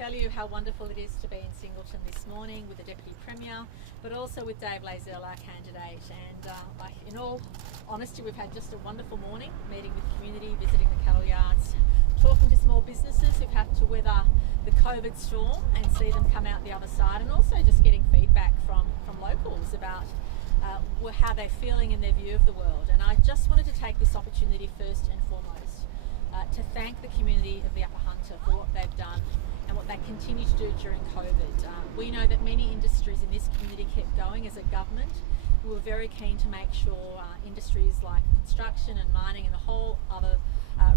tell you how wonderful it is to be in Singleton this morning with the Deputy Premier, but also with Dave Lazell, our candidate. And in all honesty, we've had just a wonderful morning, meeting with the community, visiting the cattle yards, talking to small businesses who've had to weather the COVID storm and see them come out the other side, and also just getting feedback from locals about how they're feeling in their view of the world. And I just wanted to take this opportunity first and foremost to thank the community of the Upper Hunter for what they've done and what they continue to do during COVID. We know that many industries in this community kept going as a government. We were very keen to make sure industries like construction and mining and a whole other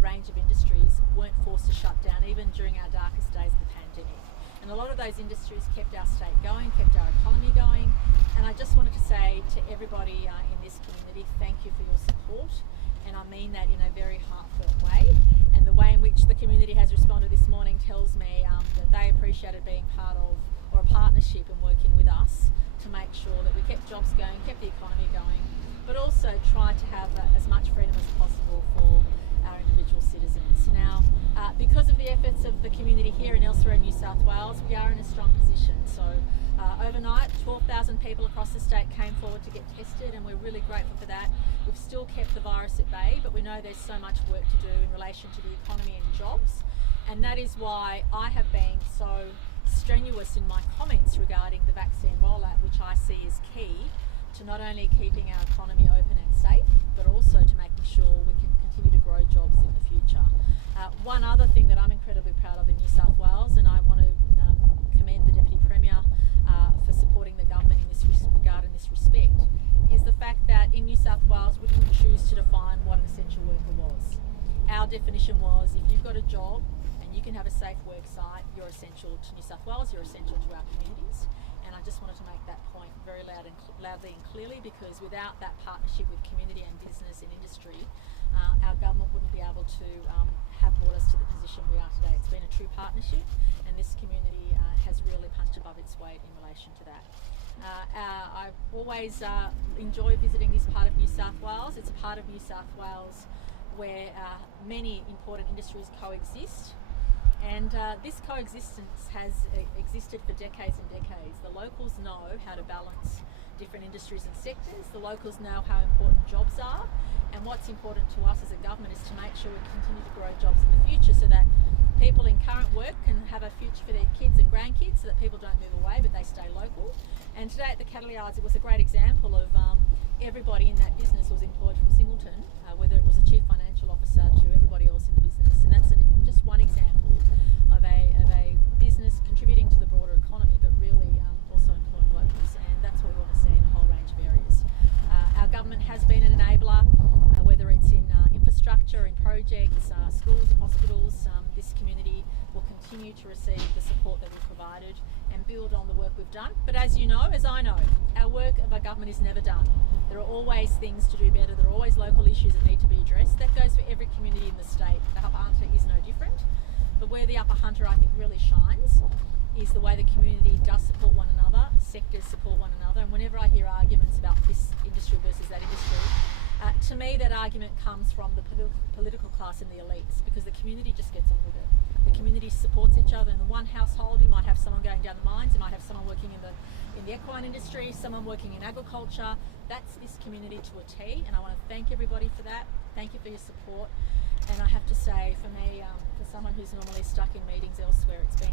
range of industries weren't forced to shut down even during our darkest days of the pandemic. And a lot of those industries kept our state going, kept our economy going. And I just wanted to say to everybody in this community, thank you for your support. And I mean that in a very heartfelt way. And the way in which the community has responded this morning tells me that they appreciated being part of, or a partnership and working with us to make sure that we kept jobs going, kept the economy going, but also tried to have as much freedom as possible for our individual citizens. Now, because of the efforts of the community here and elsewhere in New South Wales, we are in a strong position. So overnight, 12,000 people across the state came forward to get tested, and we're really grateful for that. We've still kept the virus at bay, but we know there's so much work to do in relation to the economy and jobs. And that is why I have been so strenuous in my comments regarding the vaccine rollout, which I see as key to not only keeping our economy open and safe, but also to making sure we can continue to grow jobs in the future. One other thing that I'm incredibly proud of in New South Wales, and I want to commend the Deputy Premier for supporting the government in this regard, in this respect, is the fact that in New South Wales we didn't choose to define what an essential worker was. Our definition was, if you've got a job and you can have a safe work site, you're essential to New South Wales, you're essential to our communities. And I just wanted to make that point very loudly and clearly, because without that partnership with community and business and industry, our government wouldn't be able to have brought us to the position we are today. It's been a true partnership, and this community has really punched above its weight in relation to that. I always enjoy visiting this part of New South Wales. It's a part of New South Wales where many important industries coexist. And this coexistence has existed for decades and decades. The locals know how to balance different industries and sectors. The locals know how important jobs are. And what's important to us as a government is to make sure we continue to grow jobs in the future so that people in current work can have a future for their kids and grandkids, so that people don't move away but they stay local. And today at the cattle yards, it was a great example of everybody in that business was employed from Singleton, whether it was a chief financial officer to everybody else in the business. And that's just one example of a business contributing to the broader economy, but really also employing locals. And that's what we want to see in a whole range of areas. Our government has been an enabler, whether it's in infrastructure, in projects, schools and hospitals. This community will continue to receive the support that we've provided and build on the work we've done. But as you know, as I know, our work of our government is never done. There are always things to do better. There are always local issues that need to be addressed. That goes for every community in the state. The Upper Hunter is no different. But where the Upper Hunter, I think, really shines is the way the community does support one another, sectors support one another. And whenever I hear arguments about this industry versus that industry, to me that argument comes from the political class and the elites, because the community just gets on with it. The community supports each other. In the one household, you might have someone going down the mines, you might have someone working in the equine industry, someone working in agriculture. That's this community to a T, and I want to thank everybody for that. Thank you for your support. And I have to say, for me, for someone who's normally stuck in meetings elsewhere, it's been